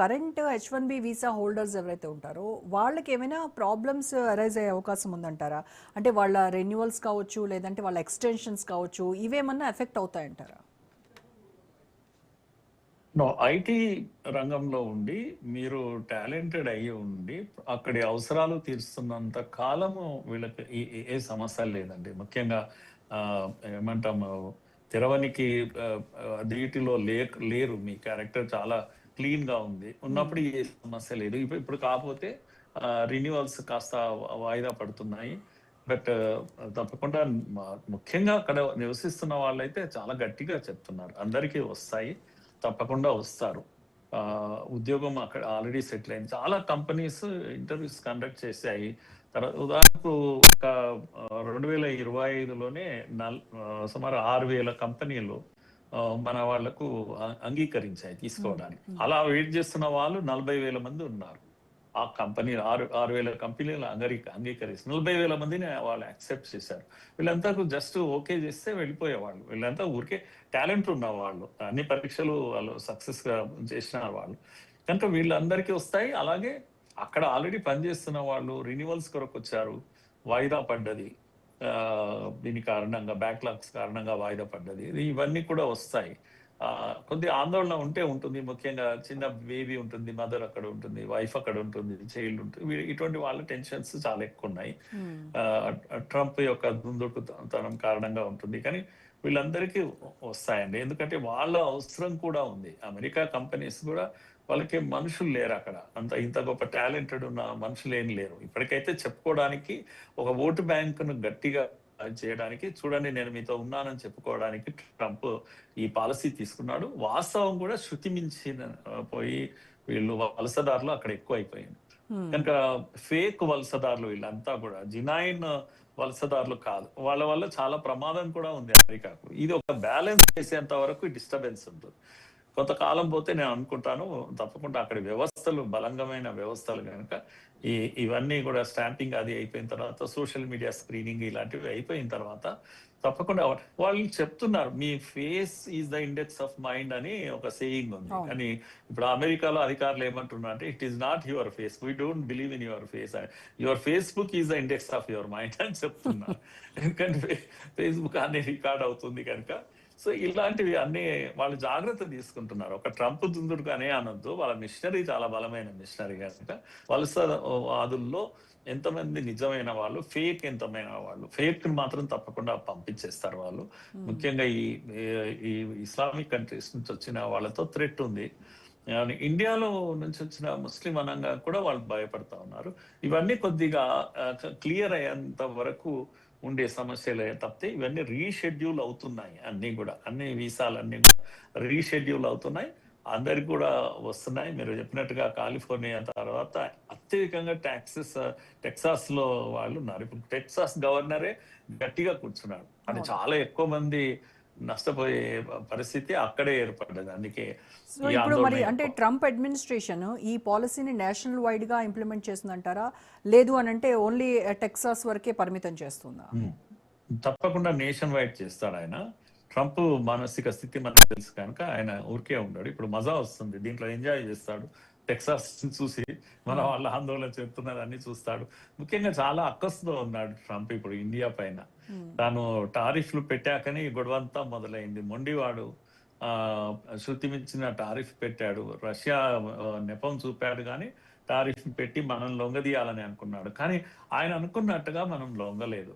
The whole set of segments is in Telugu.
కరెంట్ H1B వీసా హోల్డర్స్ ఎవరైతే ఉంటారో వాళ్ళకి ఏమైనా ప్రాబ్లమ్స్ అరైజ్ అయ్యే అవకాశం ఉందంటారా? అంటే వాళ్ళ రెన్యువల్స్ కావచ్చు, లేదంటే వాళ్ళ ఎక్స్టెన్షన్స్ కావచ్చు, ఇవేమన్నా ఎఫెక్ట్ అవుతాయంటారా? ఐటీ రంగంలో ఉండి మీరు టాలెంటెడ్ అయ్యి ఉండి అక్కడి అవసరాలు తీరుస్తున్నంత కాలము వీళ్ళకి ఏ సమస్య లేదండి. ముఖ్యంగా ఏమంటాము, తెరవనికి వీటిలో లేరు. మీ క్యారెక్టర్ చాలా క్లీన్ గా ఉన్నప్పుడు ఏ సమస్య లేదు. ఇప్పుడు కాకపోతే రిన్యూవల్స్ కాస్త వాయిదా పడుతున్నాయి. బట్ తప్పకుండా ముఖ్యంగా అక్కడ నివసిస్తున్న వాళ్ళైతే చాలా గట్టిగా చెప్తున్నారు, అందరికీ వస్తాయి, తప్పకుండా వస్తారు. ఉద్యోగం అక్కడ ఆల్రెడీ సెటిల్ అయింది. చాలా కంపెనీస్ ఇంటర్వ్యూస్ కండక్ట్ చేశాయి. తర్వాత ఉదాహరణకు ఒక 2025లోనే సుమారు 6,000 కంపెనీలు మన వాళ్లకు అంగీకరించాయి తీసుకోవడానికి. అలా వెయిట్ చేస్తున్న వాళ్ళు 40,000 మంది ఉన్నారు. ఆ కంపెనీ 6,000 కంపెనీలు అంగీకరిస్తారు. 40,000 మందిని వాళ్ళు యాక్సెప్ట్ చేశారు. వీళ్ళంతా జస్ట్ ఓకే చేస్తే వెళ్ళిపోయేవాళ్ళు. వీళ్ళంతా ఊరికే టాలెంట్ ఉన్న వాళ్ళు, అన్ని పరీక్షలు వాళ్ళు సక్సెస్ గా చేసిన వాళ్ళు కనుక వీళ్ళందరికీ వస్తాయి. అలాగే అక్కడ ఆల్రెడీ పనిచేస్తున్న వాళ్ళు రిన్యూవల్స్ కొరకు వచ్చారు, వాయిదా పడ్డది, దీని కారణంగా బ్యాక్లాగ్స్ కారణంగా వాయిదా పడ్డది, ఇవన్నీ కూడా వస్తాయి. కొద్ది ఆందోళన ఉంటుంది. ముఖ్యంగా చిన్న బేబీ ఉంటుంది, మదర్ అక్కడ ఉంటుంది, వైఫ్ అక్కడ ఉంటుంది, చైల్డ్ ఉంటుంది. ఇటువంటి వాళ్ళ టెన్షన్స్ చాలా ఎక్కువ ఉన్నాయి. ట్రంప్ యొక్క దుందుడుకుతనం కారణంగా ఉంటుంది. కానీ వీళ్ళందరికీ వస్తాయండి, ఎందుకంటే వాళ్ళ అవసరం కూడా ఉంది. అమెరికా కంపెనీస్ కూడా వాళ్ళకి మనుషులు లేరు అక్కడ, ఇంత గొప్ప టాలెంటెడ్ ఉన్న మనుషులు ఏం లేరు. ఇప్పటికైతే చెప్పుకోవడానికి ఒక ఓటు బ్యాంకును గట్టిగా చేయడానికి, చూడండి నేను మీతో ఉన్నానని చెప్పుకోవడానికి ట్రంప్ ఈ పాలసీ తీసుకున్నాడు. వాస్తవం కూడా శృతి మించిన పోయి వీళ్ళు వలసదారులు అక్కడ ఎక్కువ అయిపోయింది కనుక ఫేక్ వలసదారులు వీళ్ళంతా కూడా జినాయిన్ వలసదారులు కాదు. వాళ్ళ వల్ల చాలా ప్రమాదం కూడా ఉంది అమెరికాకు. ఇది ఒక బ్యాలెన్స్ చేసేంత వరకు డిస్టర్బెన్స్ ఉంటుంది. కొంతకాలం పోతే నేను అనుకుంటాను తప్పకుండా అక్కడ వ్యవస్థలు బలంగమైన వ్యవస్థలు కనుక ఇవన్నీ కూడా స్టాంపింగ్ అది అయిపోయిన తర్వాత, సోషల్ మీడియా స్క్రీనింగ్ ఇలాంటివి అయిపోయిన తర్వాత తప్పకుండా వాళ్ళు చెప్తున్నారు, మీ face is the index of mind అని ఒక సేయింగ్ ఉంది. కానీ ఇప్పుడు అమెరికాలో అధికారులు ఏమంటున్నారు అంటే, it is not your face, we don't believe in your face, your Facebook is the index of your mind అని చెప్తున్నారు. ఎందుకంటే ఫేస్బుక్ అన్ని రికార్డ్ అవుతుంది కనుక. సో ఇలాంటివి అన్ని వాళ్ళు జాగ్రత్త తీసుకుంటున్నారు. ఒక ట్రంప్ దుందుడుకు అనే అనొద్దు, వాళ్ళ మిషనరీ చాలా బలమైన మిషనరీ కనుక వలసవాదుల్లో ఎంతమంది నిజమైన వాళ్ళు, ఫేక్ ఎంతమైన వాళ్ళు, ఫేక్ మాత్రం తప్పకుండా పంపించేస్తారు వాళ్ళు. ముఖ్యంగా ఈ ఇస్లామిక్ కంట్రీస్ నుంచి వచ్చిన వాళ్ళతో థ్రెట్ ఉంది. ఇండియాలో నుంచి వచ్చిన ముస్లిం అనంగా కూడా వాళ్ళు భయపడతా ఉన్నారు. ఇవన్నీ కొద్దిగా క్లియర్ అయ్యేంత వరకు ఉండే సమస్యలే తప్పితే ఇవన్నీ రీషెడ్యూల్ అవుతున్నాయి. అన్ని వీసాలన్నీ రీషెడ్యూల్ అవుతున్నాయి, అందరికి కూడా వస్తున్నాయి. మీరు చెప్పినట్టుగా కాలిఫోర్నియా తర్వాత అత్యధికంగా టెక్సాస్ లో వాళ్ళు ఉన్నారు. ఇప్పుడు టెక్సాస్ గవర్నరే గట్టిగా కూర్చున్నాడు. అది చాలా ఎక్కువ మంది నష్టపోయే పరిస్థితి అక్కడే ఏర్పడ్డది. అందుకే సో ఇప్పుడు మరి అంటే ట్రంప్ అడ్మినిస్ట్రేషన్ ఈ పాలసీని నేషనల్ వైడ్ గా ఇంప్లిమెంట్ చేస్తుందంటారా, లేదు అని అంటే ఓన్లీ టెక్సాస్ వరకే పరిమితం చేస్తుందా? తప్పకుండా నేషన్ వైడ్ చేస్తాడు ఆయన. ట్రంప్ మానసిక స్థితి మనకు తెలుసు కనుక ఆయన ఊరికే ఉన్నాడు. ఇప్పుడు మజా వస్తుంది, దీంట్లో ఎంజాయ్ చేస్తాడు. టెక్సాస్ చూసి మన వాళ్ళ ఆందోళన చెప్తున్నదాన్ని చూస్తాడు. ముఖ్యంగా చాలా అక్కస్తో ఉన్నాడు ట్రంప్ ఇప్పుడు ఇండియా పైన. తాను టారిఫ్లు పెట్టాకని గొడవంతా మొదలైంది. మొండివాడు, శృతి మించిన టారిఫ్ పెట్టాడు. రష్యా నెపం చూపాడు కానీ టారిఫ్ పెట్టి మనం లొంగదీయాలని అనుకున్నాడు. కానీ ఆయన అనుకున్నట్టుగా మనం లొంగలేదు.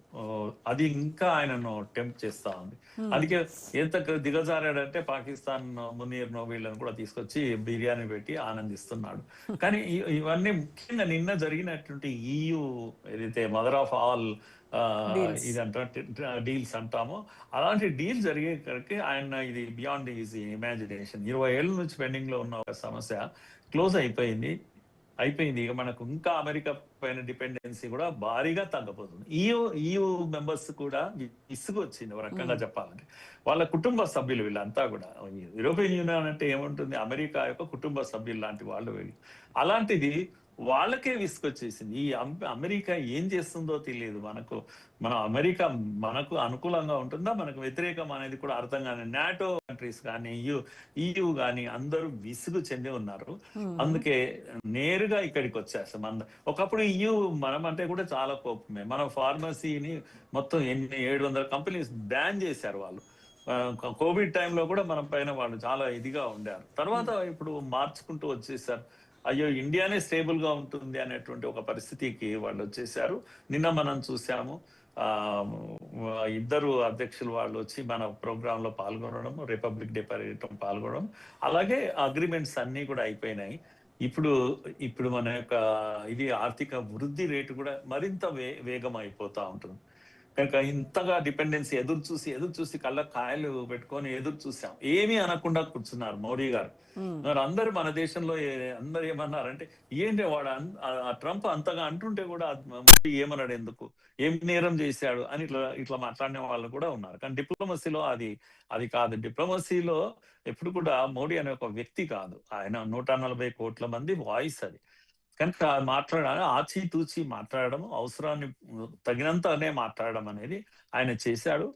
అది ఇంకా ఆయనను టెంప్ట్ చేస్తా ఉంది. అందుకే ఎంత దిగజారాడంటే పాకిస్తాన్ మునీర్ను వీళ్ళని కూడా తీసుకొచ్చి బిర్యానీ పెట్టి ఆనందిస్తున్నాడు. కానీ ఇవన్నీ ముఖ్యంగా నిన్న జరిగినటువంటి EU ఏదైతే మదర్ ఆఫ్ ఆల్ ఇదంటా డీల్స్ అంటామో, అలాంటి డీల్ జరిగేసరికి ఆయన ఇది బియాండ్ ఈజ్ ఇమాజినేషన్. 20 ఏళ్ళ నుంచి పెండింగ్ లో ఉన్న ఒక సమస్య క్లోజ్ అయిపోయింది. ఇక మనకు ఇంకా అమెరికా పైన డిపెండెన్సీ కూడా భారీగా తగ్గబోతుంది. EU మెంబర్స్ కూడా ఇసుగు వచ్చింది ఒక రకంగా చెప్పాలంటే. వాళ్ళ కుటుంబ సభ్యులు వీళ్ళంతా కూడా. యూరోపియన్ యూనియన్ అంటే ఏముంటుంది, అమెరికా యొక్క కుటుంబ సభ్యులు లాంటి వాళ్ళు వీళ్ళు. అలాంటిది వాళ్ళకే విసుకొచ్చేసింది. ఈ అమెరికా ఏం చేస్తుందో తెలియదు మనకు. అమెరికా మనకు అనుకూలంగా ఉంటుందా, మనకు వ్యతిరేకం అనేది కూడా అర్థం కాని నాటో కంట్రీస్ కానీ EU కానీ అందరూ విసుగు చెంది ఉన్నారు. అందుకే నేరుగా ఇక్కడికి వచ్చేస్తాం. ఒకప్పుడు EU మనం అంటే కూడా చాలా కోపమే. మన ఫార్మసీని మొత్తం 700 కంపెనీస్ బ్యాన్ చేశారు వాళ్ళు. కోవిడ్ టైంలో కూడా మన పైన వాళ్ళు చాలా ఇదిగా ఉండారు. తర్వాత ఇప్పుడు మార్చుకుంటూ వచ్చేసారు. అయ్యో ఇండియానే స్టేబుల్ గా ఉంటుంది అనేటువంటి ఒక పరిస్థితికి వాళ్ళు వచ్చేసారు. నిన్న మనం చూసాము, ఆ ఇద్దరు అధ్యక్షులు వాళ్ళు వచ్చి మన ప్రోగ్రామ్ లో పాల్గొనడం, రిపబ్లిక్ డే పర్యటన పాల్గొనడం, అలాగే అగ్రిమెంట్స్ అన్ని కూడా అయిపోయినాయి. ఇప్పుడు మన యొక్క ఆర్థిక వృద్ధి రేటు కూడా మరింత వేగం అయిపోతా ఉంటుంది. కనుక ఇంతగా డిపెండెన్సీ ఎదురు చూసి కళ్ళ కాయలు పెట్టుకొని ఎదురు చూసాం. ఏమీ అనకుండా కూర్చున్నారు మోడీ గారు. మరి అందరు మన దేశంలో అందరు ఏమన్నారంటే, ఏంటి వాడు ట్రంప్ అంతగా అంటుంటే కూడా మోడీ ఏమన్నాడు, ఎందుకు, ఏం నేరం చేశాడు అని ఇట్లా మాట్లాడిన వాళ్ళు కూడా ఉన్నారు. కానీ డిప్లొమసీలో అది కాదు. డిప్లొమసీలో ఎప్పుడు కూడా మోడీ అనే ఒక వ్యక్తి కాదు, ఆయన 140 కోట్ల మంది వాయిస్ అది. కనుక ఆచితూచి మాట్లాడడం, అవసరాన్ని తగినంతనే మాట్లాడడం అనేది ఆయన చేశాడు.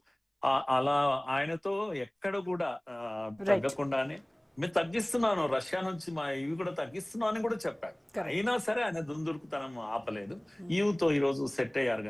అలా ఆయనతో ఎక్కడ కూడా తగ్గకుండానే మేము తగ్గిస్తున్నాను, రష్యా నుంచి ఇవి కూడా తగ్గిస్తున్నాను అని కూడా చెప్పాడు. అయినా సరే ఆయన దుందుడుకుతనం ఆపలేదు. ఈయూతో ఈ రోజు సెట్ అయ్యారు.